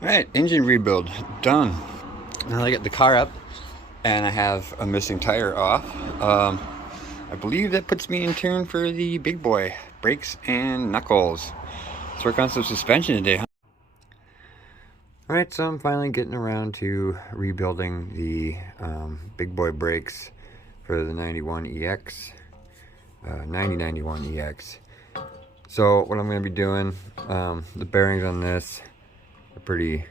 Alright, engine rebuild done. Now I get the car up and I have a missing tire off. I believe that puts me in turn for the big boy brakes and knuckles. Let's work on some suspension today, huh? Alright, so I'm finally getting around to rebuilding the big boy brakes for the 9091 EX. So what I'm going to be doing, the bearings on this are pretty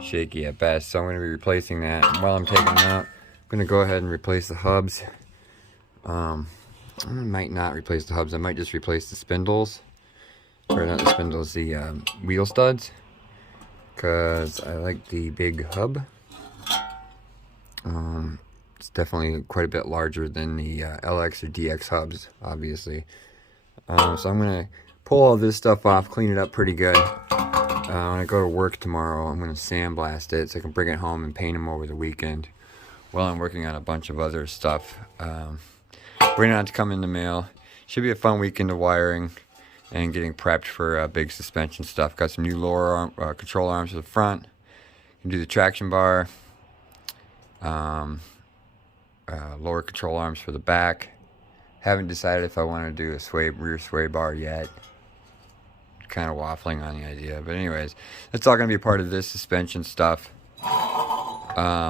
shaky at best, so I'm going to be replacing that. And while I'm taking them out, I'm going to go ahead and replace the hubs. I might not replace the hubs, I might just replace the spindles. Or not the spindles, the wheel studs, because I like the big hub. It's definitely quite a bit larger than the LX or DX hubs, obviously. So I'm going to pull all this stuff off, clean it up pretty good. When I go to work tomorrow, I'm going to sandblast it so I can bring it home and paint them over the weekend while I'm working on a bunch of other stuff. Waiting on it to come in the mail. Should be a fun weekend of wiring and getting prepped for big suspension stuff. Got some new lower arm, control arms for the front. Can do the traction bar. Lower control arms for the back. Haven't decided if I want to do a rear sway bar yet. Kind of waffling on the idea, but anyways, that's all going to be part of this suspension stuff. Yeah,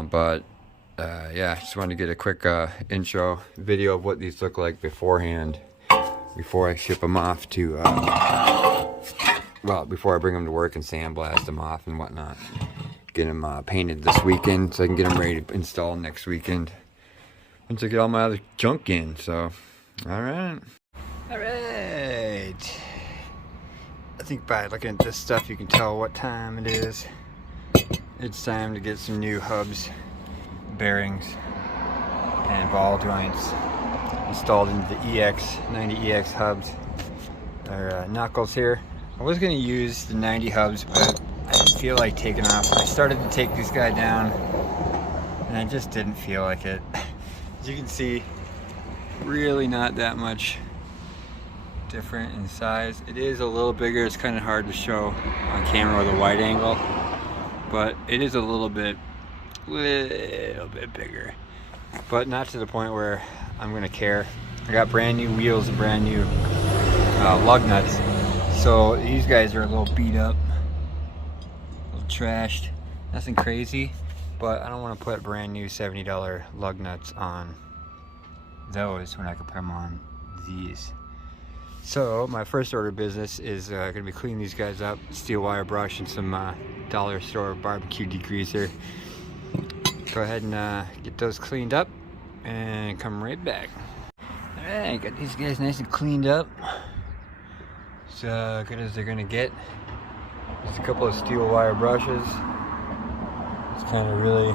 just wanted to get a quick intro video of what these look like beforehand, before I ship them off to, before I bring them to work and sandblast them off and whatnot. Get them painted this weekend so I can get them ready to install next weekend once I get all my other junk in. So, alright. I think by looking at this stuff you can tell what time it is. It's time to get some new hubs, bearings, and ball joints installed into the 90EX hubs. Our knuckles here. I was going to use the 90 hubs, but I didn't feel like taking off. I started to take this guy down and I just didn't feel like it. As you can see, really not that much different in size. It is a little bigger. It's kind of hard to show on camera with a wide angle, but it is a little bit bigger, but not to the point where I'm gonna care. I got brand new wheels and brand new lug nuts, so these guys are a little beat up, a little trashed, nothing crazy, but I don't want to put brand new $70 lug nuts on those when I can put them on these. So my first order of business is going to be cleaning these guys up, steel wire brush and some dollar store barbecue degreaser. Go ahead and get those cleaned up and come right back. Alright, got these guys nice and cleaned up. So good as they're going to get. Just a couple of steel wire brushes. It's kind of really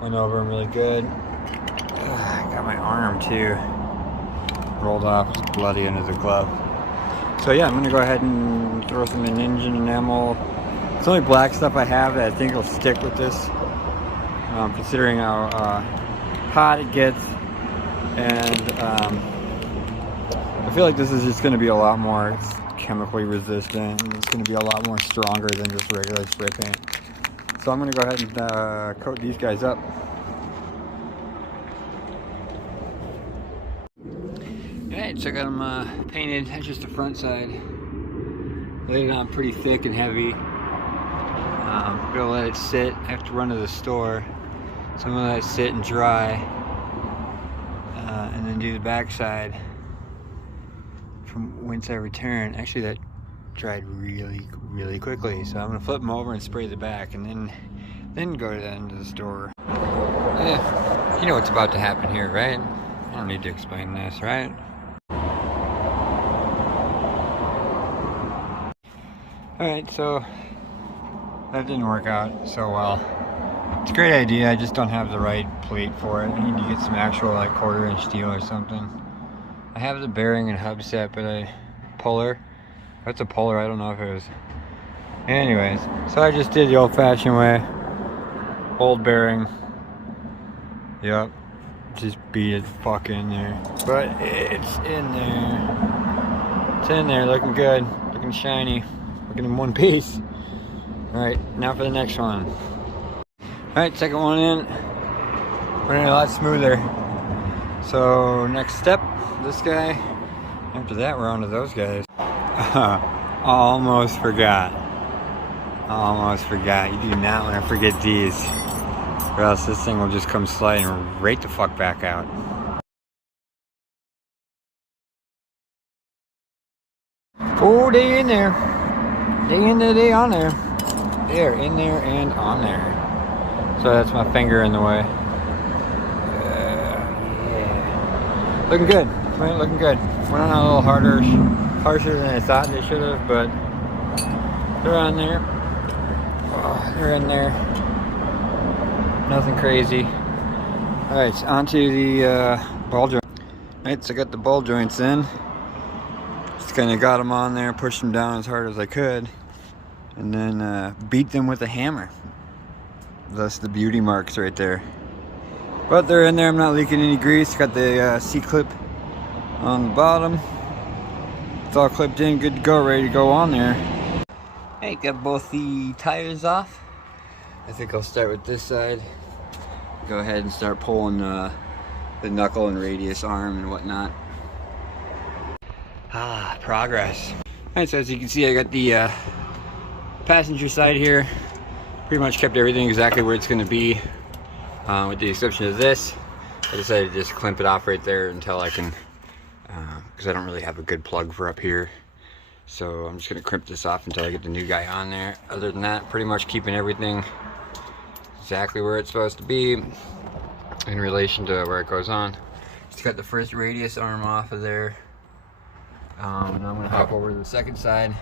went over them really good. I got my arm too rolled off, it's bloody under the glove. So yeah, I'm gonna go ahead and throw some in engine enamel. It's only black stuff I have that I think will stick with this, considering how hot it gets, and I feel like this is just gonna be a lot more chemically resistant, and it's gonna be a lot more stronger than just regular spray paint. So I'm gonna go ahead and coat these guys up. Alright, so I got them painted. That's just the front side. Laid it on pretty thick and heavy. Gonna let it sit. I have to run to the store, so I'm gonna let it sit and dry, and then do the back side from whence I return. Actually, that dried really quickly, so I'm gonna flip them over and spray the back, and then go to the end of the store. Yeah, you know what's about to happen here, right? I don't need to explain this, right? Alright, so that didn't work out so well. It's a great idea, I just don't have the right plate for it. I need to get some actual like 1/4 inch steel or something. I have the bearing and hub set, but puller. That's a puller, I don't know if it was. Anyways, so I just did the old fashioned way. Old bearing. Yep. Just beat it fuck in there. But it's in there. It's in there, looking good. looking shiny, looking in one piece. Alright, now for the next one. Alright, second one in. Running a lot smoother. So next step, this guy. After that, we're on to those guys. Almost forgot. Almost forgot. You do not want to forget these, or else this thing will just come sliding right the fuck back out. Oh, they in there. They in there, they on there. They are in there and on there. So that's my finger in the way. Yeah. Looking good. Right, looking good. Went on a little harsher than I thought they should have, but they're on there. Oh, they're in there. Nothing crazy. Alright, so onto the ball joint. Alright, so I got the ball joints in. Just kind of got them on there, pushed them down as hard as I could, and then beat them with a hammer. Thus the beauty marks right there. But they're in there, I'm not leaking any grease. Got the C-clip on the bottom. It's all clipped in, good to go, ready to go on there. Hey, got both the tires off. I think I'll start with this side. Go ahead and start pulling the knuckle and radius arm and whatnot. Ah, progress. Alright, so as you can see, I got the passenger side here. Pretty much kept everything exactly where it's going to be, with the exception of this. I decided to just clamp it off right there until I can, because I don't really have a good plug for up here. So I'm just going to crimp this off until I get the new guy on there. Other than that, pretty much keeping everything exactly where it's supposed to be in relation to where it goes on. Just got the first radius arm off of there. And I'm going to hop over to the second side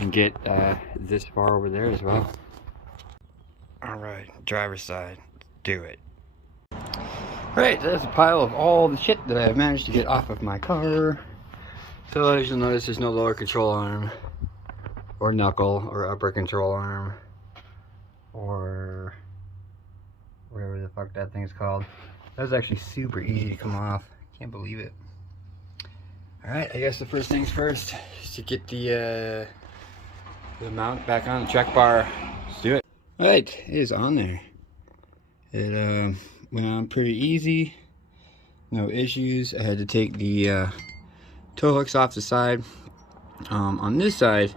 and get this far over there as well. Alright, driver's side, do it. Alright, there's a pile of all the shit that I've managed to get off of my car. So as you'll notice, there's no lower control arm, or knuckle, or upper control arm, or whatever the fuck that thing's called. That was actually super easy to come off. Can't believe it. Alright, I guess the first things first is to get the mount back on the track bar. Let's do it. Alright, it is on there. It went on pretty easy. No issues. I had to take the tow hooks off the side. On this side,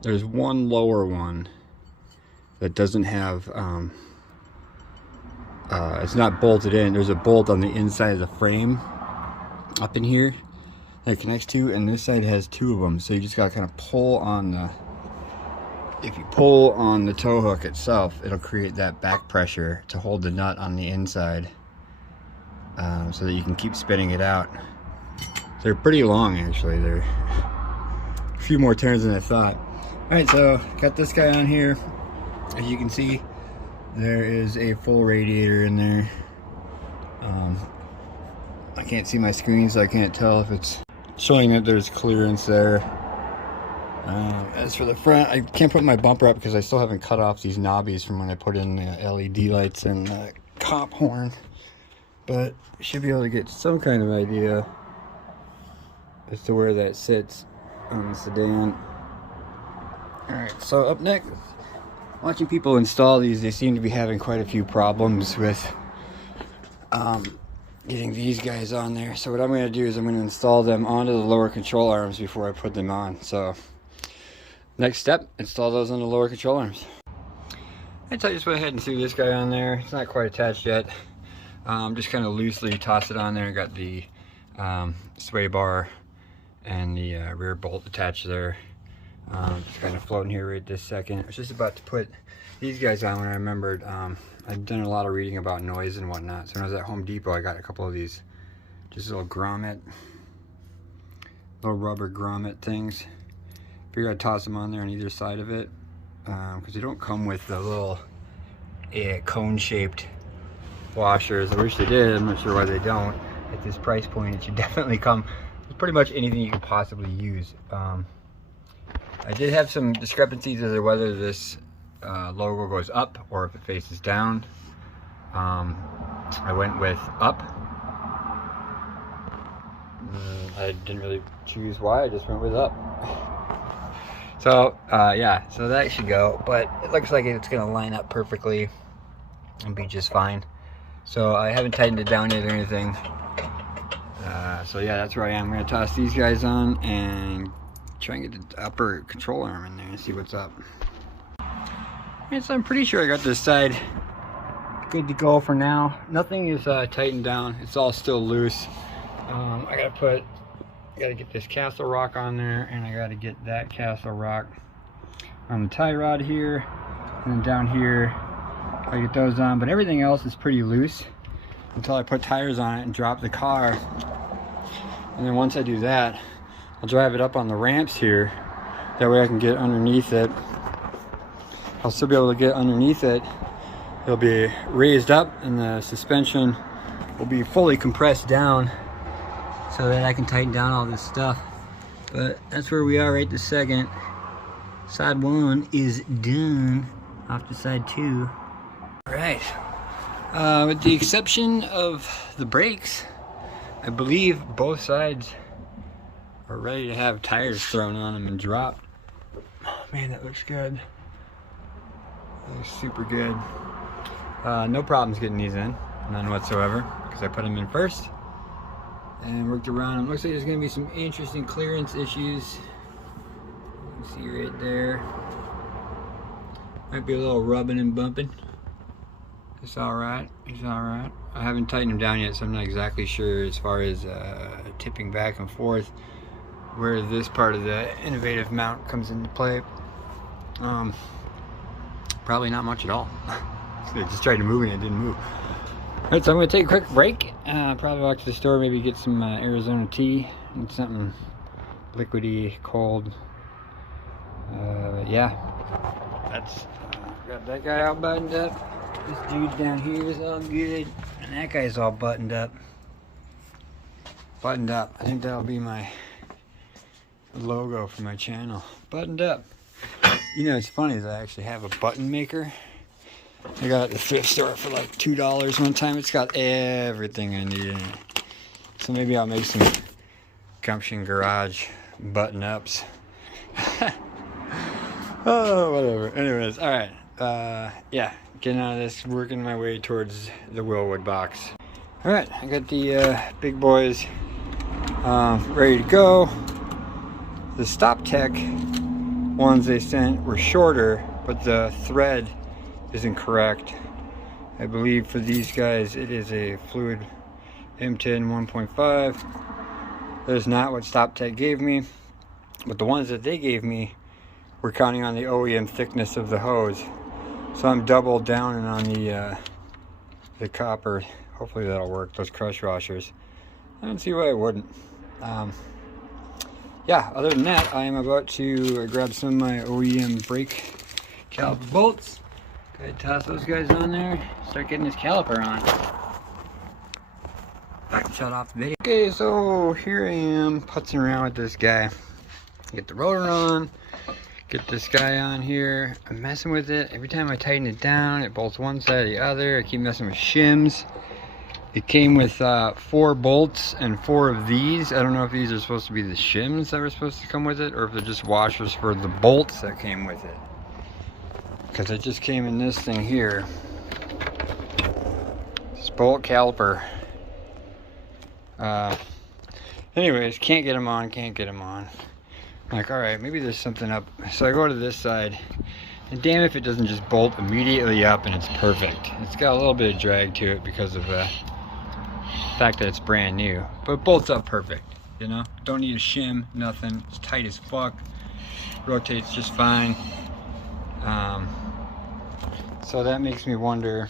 there's one lower one that doesn't have, it's not bolted in. There's a bolt on the inside of the frame up in here that it connects to, and this side has two of them. So you just gotta kind of pull on the, if you pull on the tow hook itself, it'll create that back pressure to hold the nut on the inside, so that you can keep spinning it out. They're pretty long, actually. They're a few more turns than I thought. Alright, so got this guy on here. As you can see, there is a full radiator in there. I can't see my screen, so I can't tell if it's showing that there's clearance there. As for the front, I can't put my bumper up because I still haven't cut off these knobbies from when I put in the LED lights and the cop horn. But I should be able to get some kind of idea as to where that sits on the sedan. Alright, so up next, watching people install these, they seem to be having quite a few problems with getting these guys on there. So what I'm going to do is I'm going to install them onto the lower control arms before I put them on. So next step, install those on the lower control arms. Alright, so I just went ahead and threw this guy on there. It's not quite attached yet. Just kind of loosely tossed it on there. Got the sway bar and the rear bolt attached there. Just kind of floating here right this second. I was just about to put these guys on when I remembered I'd done a lot of reading about noise and whatnot. So when I was at Home Depot, I got a couple of these just little grommet, little rubber grommet things. Figured I'd toss them on there on either side of it, because they don't come with the little cone-shaped washers. I wish they did. I'm not sure why they don't. At this price point, it should definitely come with pretty much anything you could possibly use. I did have some discrepancies as to whether this logo goes up or if it faces down. I went with up. I didn't really choose why, I just went with up. So yeah, so that should go, but it looks like it's gonna line up perfectly and be just fine. So I haven't tightened it down yet or anything. So yeah, that's where I am. I'm gonna toss these guys on and try and get the upper control arm in there and see what's up. And so I'm pretty sure I got this side good to go for now. Nothing is tightened down. It's all still loose. I gotta get this castle rock on there, and I gotta get that castle rock on the tie rod here, and then down here I get those on. But everything else is pretty loose until I put tires on it and drop the car. And then once I do that, I'll drive it up on the ramps here. That way I can get underneath it. I'll still be able to get underneath it. It'll be raised up and the suspension will be fully compressed down so that I can tighten down all this stuff. But that's where we are right this second. Side 1 is done. Off to side 2. All right. With the exception of the brakes, I believe both sides are ready to have tires thrown on them and dropped. Oh man, that looks good. That looks super good. No problems getting these in, none whatsoever, because I put them in first and worked around them. Looks like there's going to be some interesting clearance issues. You can see right there. Might be a little rubbing and bumping. It's alright, it's alright. I haven't tightened them down yet, so I'm not exactly sure as far as tipping back and forth where this part of the innovative mount comes into play. Probably not much at all. I just tried to move it and it didn't move. Alright, so I'm going to take a quick break. Probably walk to the store, maybe get some Arizona tea and something liquidy, cold. Yeah, that's got that guy all buttoned up. This dude down here is all good, and that guy's all buttoned up. Buttoned up. I think that'll be my logo for my channel. Buttoned up. You know, it's funny is I actually have a button maker. I got it at the thrift store for like $2 one time. It's got everything I need in it. So maybe I'll make some Gumption garage button ups. Oh, whatever. Anyways, all right. Yeah, getting out of this, working my way towards the Wilwood box. All right, I got the big boys ready to go. The Stop Tech ones they sent were shorter, but the thread is incorrect. I believe for these guys it is a fluid M10 1.5. That is not what Stop Tech gave me, but the ones that they gave me were counting on the OEM thickness of the hose. So I'm double down on the copper. Hopefully that'll work, those crush washers. I don't see why it wouldn't. Yeah, other than that, I am about to grab some of my OEM brake caliper bolts. Go ahead, toss those guys on there. Start getting this caliper on. Back and shut off the video. Okay, so here I am putzing around with this guy. Get the rotor on. Get this guy on here. I'm messing with it. Every time I tighten it down, it bolts one side or the other. I keep messing with shims. It came with 4 bolts and 4 of these. I don't know if these are supposed to be the shims that were supposed to come with it, or if they're just washers for the bolts that came with it. Because it just came in this thing here. This bolt caliper. Anyways, can't get them on, can't get them on. I'm like, alright, maybe there's something up. So I go to this side, and damn if it doesn't just bolt immediately up and it's perfect. It's got a little bit of drag to it because of the fact that it's brand new. But it bolts up perfect, you know? Don't need a shim, nothing. It's tight as fuck. Rotates just fine. So that makes me wonder,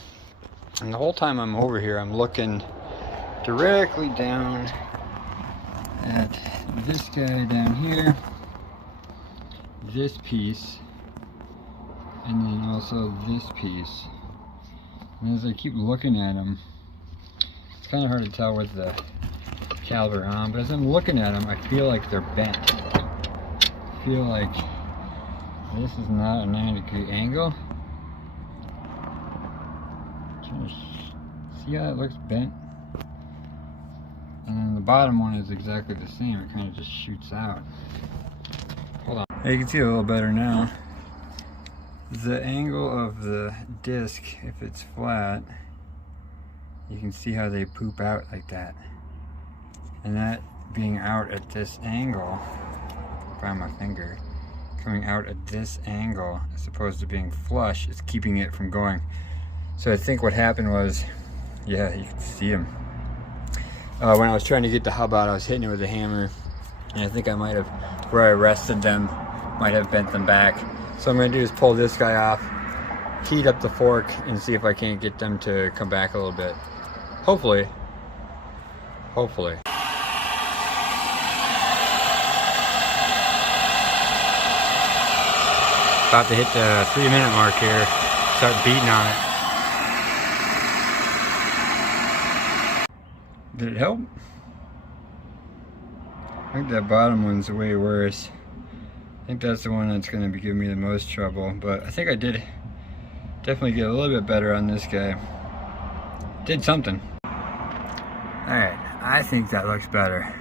and the whole time I'm over here, I'm looking directly down at this guy down here, this piece, and then also this piece. And as I keep looking at them, it's kind of hard to tell with the caliper on, but as I'm looking at them, I feel like they're bent. I feel like this is not a 90-degree angle. See how it looks bent? And then the bottom one is exactly the same. It kind of just shoots out. Hold on. You can see it a little better now. The angle of the disc, if it's flat, you can see how they poop out like that. And that being out at this angle, find my finger, coming out at this angle as opposed to being flush is keeping it from going. So I think what happened was, yeah, you can see them. When I was trying to get the hub out, I was hitting it with a hammer, and I think I might have, where I rested them, might have bent them back. So I'm going to do is pull this guy off, heat up the fork, and see if I can't get them to come back a little bit. Hopefully. Hopefully. About to hit the 3-minute mark here. Start beating on it. Did it help? I think that bottom one's way worse. I think that's the one that's going to be giving me the most trouble, but I think I did definitely get a little bit better on this guy. Did something. Alright, I think that looks better.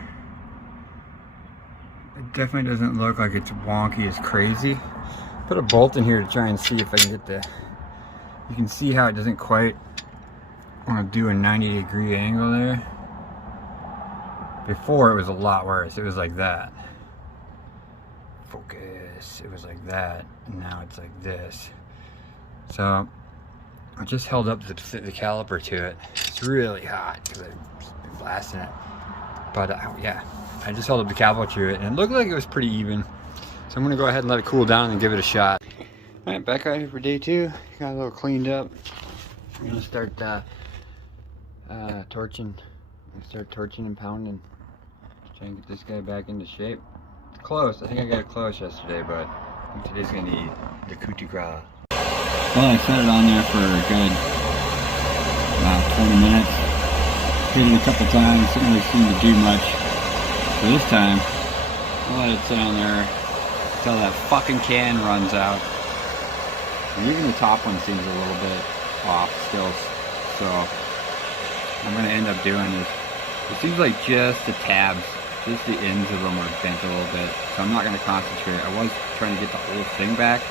It definitely doesn't look like it's wonky as crazy. Put a bolt in here to try and see if I can get the... You can see how it doesn't quite want to do a 90-degree angle there. Before it was a lot worse. It was like that. Focus. It was like that. And now it's like this. So I just held up the caliper to it. It's really hot because I've been blasting it. But yeah, I just held up the caliper to it and it looked like it was pretty even. So I'm going to go ahead and let it cool down and give it a shot. Alright, back out here for day 2. Got a little cleaned up. I'm going to start torching. Start torching and pounding. Try and get this guy back into shape. It's close. I think I got it close yesterday, but I think today's going to need the coup de grace. Well, I set it on there for a good 20 minutes. Hit it a couple times. Didn't really seem to do much. So this time, I'll let it sit on there until that fucking can runs out. And even the top one seems a little bit off still. So what I'm going to end up doing is, it seems like just the tabs, just the ends of them are bent a little bit. So I'm not going to concentrate. I was trying to get the whole thing back.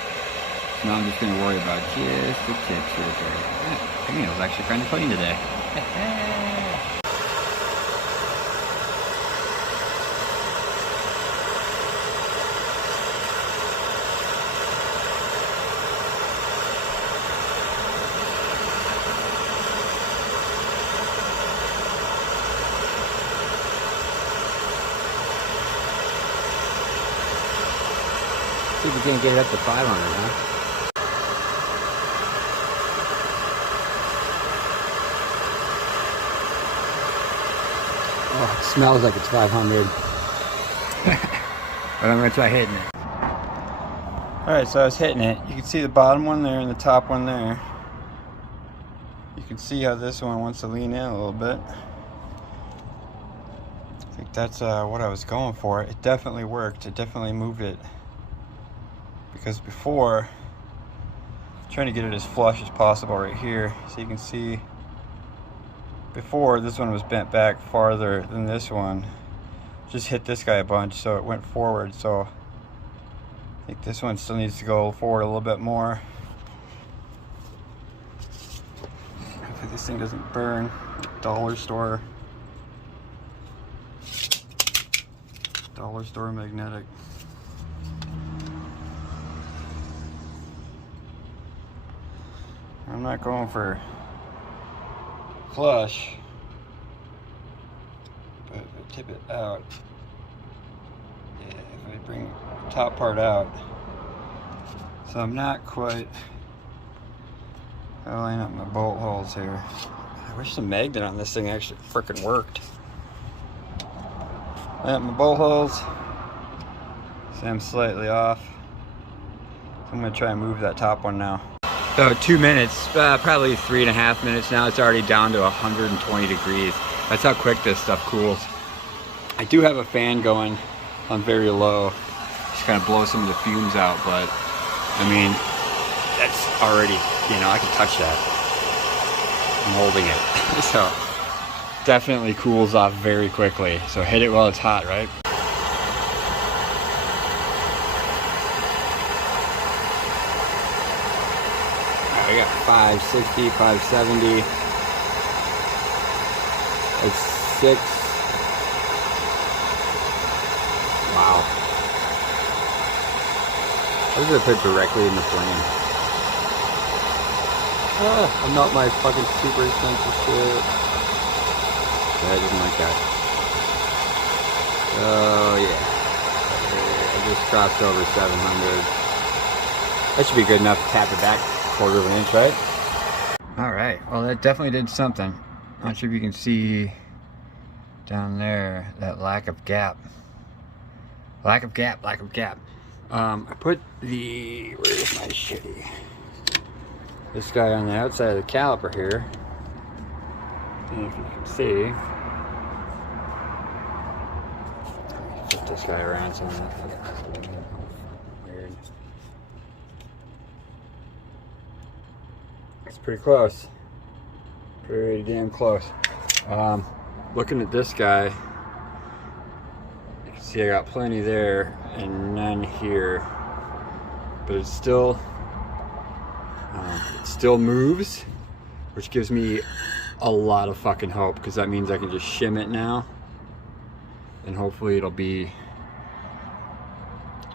So now I'm just going to worry about just the tips right there. Yeah, fingernails actually kind of clean today. See if we can't get it up to 500, huh? Oh, it smells like it's 500. But I'm going to try hitting it. Alright, so I was hitting it. You can see the bottom one there and the top one there. You can see how this one wants to lean in a little bit. I think that's what I was going for. It definitely worked. It definitely moved it. Because before, trying to get it as flush as possible right here. So you can see, before this one was bent back farther than this one. Just hit this guy a bunch, so it went forward. So I think this one still needs to go forward a little bit more. Hopefully this thing doesn't burn. Dollar store magnetic. I'm not going for flush, but if I tip it out, yeah, if I bring the top part out, so I'm not quite line up my bolt holes here. I wish the magnet on this thing actually frickin' worked. Line up my bolt holes, see I'm slightly off, so I'm going to try and move that top one now. So 2 minutes, probably 3.5 minutes now, it's already down to 120 degrees. That's how quick this stuff cools. I do have a fan going on very low, just kind of blow some of the fumes out, but I mean, that's already, you know, I can touch that. I'm holding it. So definitely cools off very quickly. So hit it while it's hot, right? at 560, 570. It's 6. Wow. I was gonna put directly in the flame. I'm not my fucking super expensive shit. Yeah, I didn't like that. Oh yeah. I just crossed over 700. That should be good enough to tap it back 1/4 of an inch, right? Alright, well that definitely did something. Not sure if you can see down there that lack of gap. Lack of gap. I put the, where's my shitty? This guy on the outside of the caliper here. And if you can see, flip this guy around so weird. It's pretty close. Pretty damn close. Looking at this guy, you can see I got plenty there and none here, but it still moves, which gives me a lot of fucking hope, because that means I can just shim it now, and hopefully it'll be,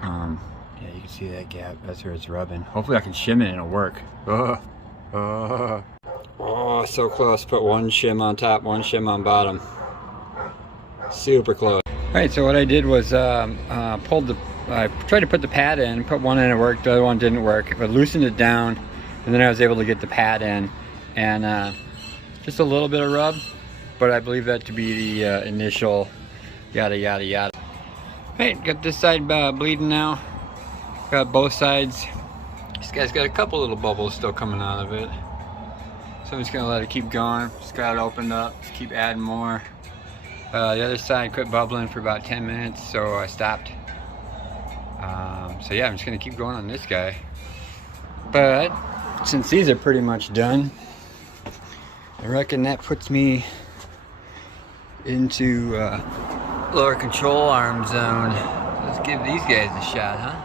yeah, you can see that gap. That's where it's rubbing. Hopefully I can shim it and it'll work. Oh, so close. Put one shim on top, one shim on bottom. Super close. Alright, so what I did was I tried to put the pad in, put one in, it worked, the other one didn't work, but loosened it down, and then I was able to get the pad in, and just a little bit of rub, but I believe that to be the initial yada yada yada. Hey, got this side bleeding now. Got both sides. This guy's got a couple little bubbles still coming out of it. So I'm just gonna let it keep going. Just got it opened up, just keep adding more. The other side quit bubbling for about 10 minutes, so I stopped. So yeah, I'm just gonna keep going on this guy. But since these are pretty much done, I reckon that puts me into lower control arm zone. Let's give these guys a shot, huh?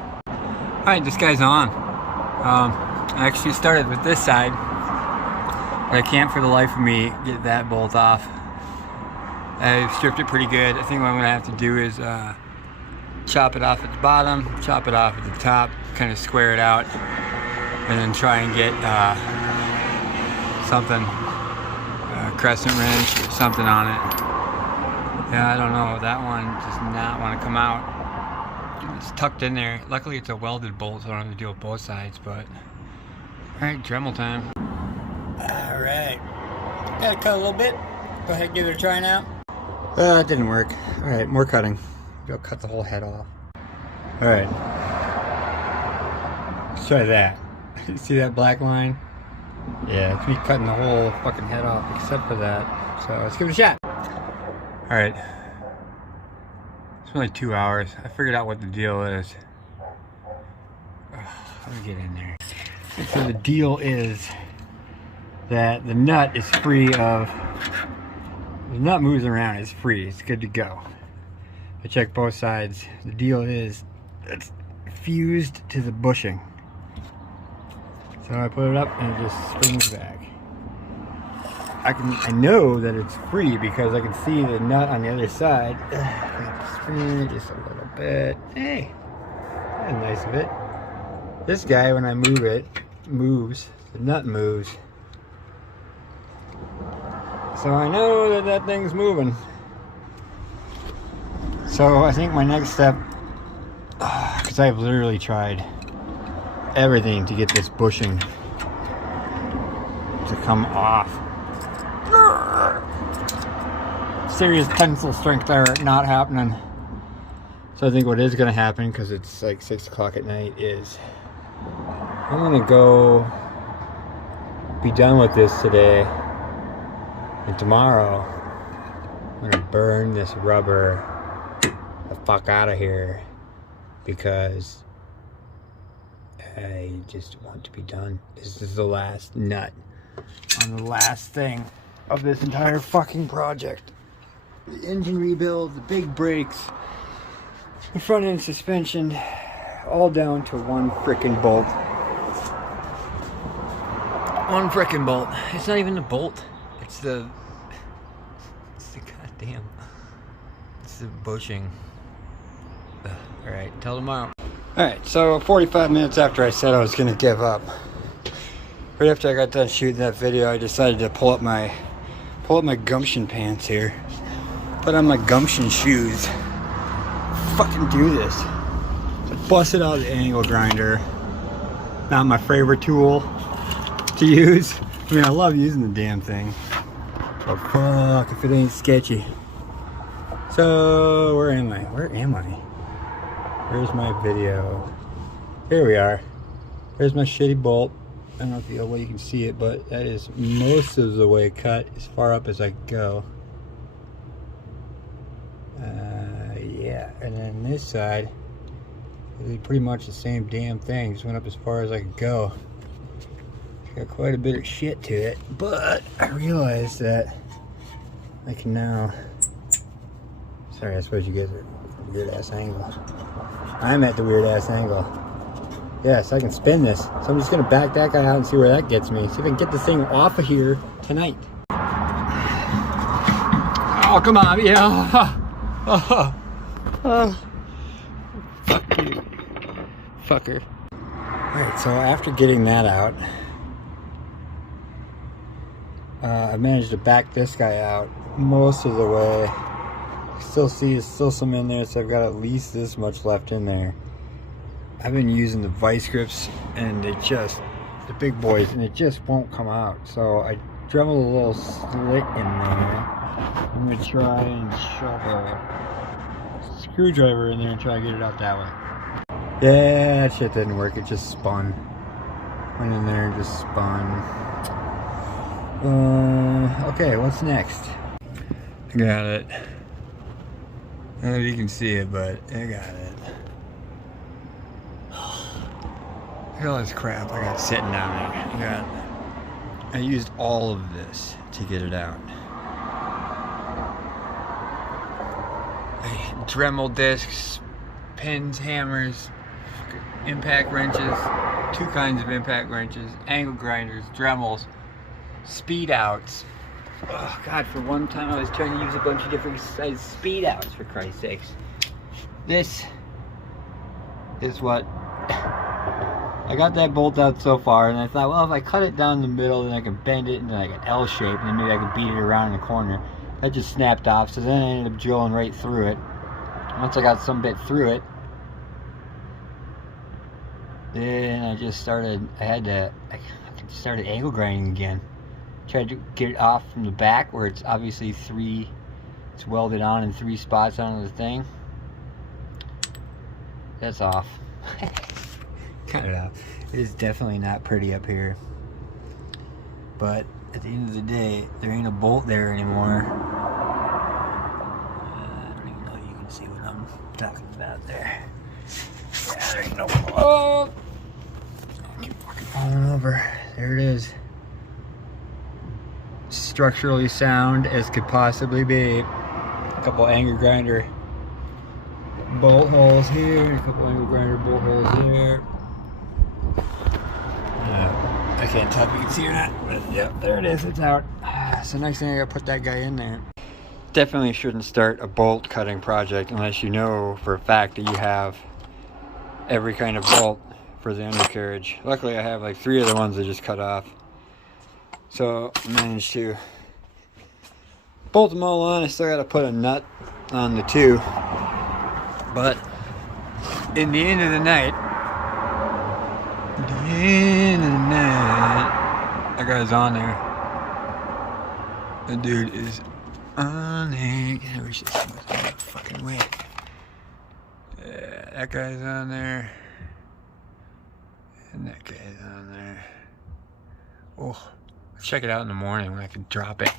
Alright, this guy's on. I actually started with this side, but I can't for the life of me get that bolt off. I stripped it pretty good. I think what I'm gonna have to do is chop it off at the bottom, chop it off at the top, kind of square it out, and then try and get something, crescent wrench or something on it. Yeah, I don't know, that one does not want to come out. It's tucked in there. Luckily it's a welded bolt, so I don't have to deal with both sides, but... Alright, Dremel time. Alright. Gotta cut a little bit. Go ahead and give it a try now. It didn't work. Alright, more cutting. Maybe I'll cut the whole head off. Alright. Let's try that. You see that black line? Yeah, it's me cutting the whole fucking head off except for that. So let's give it a shot. Alright. It's only 2 hours. I figured out what the deal is. Let me get in there. So the deal is that the nut is free of... The nut moves around, it's free, it's good to go. I checked both sides. The deal is it's fused to the bushing. So I put it up and it just springs back. I know that it's free because I can see the nut on the other side. Spring just a little bit. Hey, that's nice of it. This guy, when I move it, moves. The nut moves. So I know that that thing's moving. So I think my next step, because I've literally tried everything to get this bushing to come off. Serious pencil strength there, not happening. So I think what is going to happen, because it's like 6 o'clock at night, is I'm going to go be done with this today, and tomorrow I'm going to burn this rubber the fuck out of here, because I just want to be done. This is the last nut on the last thing of this entire fucking project. The engine rebuild, the big brakes, the front end suspension, all down to one freaking bolt. One frickin' bolt. It's not even the bolt. It's the goddamn. It's the bushing. Alright, till tomorrow. Alright, so 45 minutes after I said I was gonna give up, right after I got done shooting that video, I decided to pull up my Gumption pants here. Put on my Gumption shoes. Fucking do this. So I busted out the angle grinder. Not my favorite tool to use. I mean, I love using the damn thing. But fuck if it ain't sketchy. So, where am I? Where's my video? Here we are. There's my shitty bolt. I don't know if you can see it, but that is most of the way cut as far up as I go. Yeah, and then this side is pretty much the same damn thing. Just went up as far as I could go. Got quite a bit of shit to it, but I realized that I can now. Sorry, I suppose you guys are at a weird ass angle. I'm at the weird ass angle. Yes, I can spin this. So I'm just gonna back that guy out and see where that gets me. See if I can get this thing off of here tonight. Oh, come on, yeah. Fuck you, fucker. Alright, so after getting that out, I managed to back this guy out most of the way. Still see there's still some in there, so I've got at least this much left in there. I've been using the vice grips and they just, the big boys, and it just won't come out. So I dremelled a little slit in there. I'm gonna try and shove a screwdriver in there and try to get it out that way. Yeah, that shit didn't work, it just spun. Went in there and just spun. Okay, what's next? I got it. I don't know if you can see it, but I got it. Look at all this crap I got sitting down there. I used all of this to get it out. Dremel discs, pins, hammers, impact wrenches, 2 kinds of impact wrenches, angle grinders, dremels, speed outs. Oh God, for one time I was trying to use a bunch of different size speed outs, for Christ's sakes. This is what I got that bolt out so far, and I thought, well, if I cut it down the middle, then I can bend it into like an L shape, and then maybe I can beat it around in the corner. That just snapped off, so then I ended up drilling right through it. Once I got some bit through it, then I just started, I started angle grinding again. Tried to get it off from the back where it's obviously it's welded on in 3 spots on the thing. That's off. Cut it off. It is definitely not pretty up here. But at the end of the day, there ain't a bolt there anymore. I don't even know if you can see what I'm talking about there. Yeah, there ain't no bolt. Oh! I keep fucking falling over. There it is. Structurally sound as could possibly be. A couple angle grinder bolt holes here, a couple angle grinder bolt holes there. I can't tell if you can see or not, but yep, there it is, it's out. So next thing I gotta put that guy in there. Definitely shouldn't start a bolt cutting project unless you know for a fact that you have every kind of bolt for the undercarriage. Luckily I have like 3 of the ones I just cut off. So I managed to bolt them all on. I still got to put a nut on the 2. But in the end of the night, that guy's on there. The dude is on there. I wish this thing was on that fucking way. Yeah, that guy's on there. And that guy's on there. Oh. Let's check it out in the morning when I can drop it.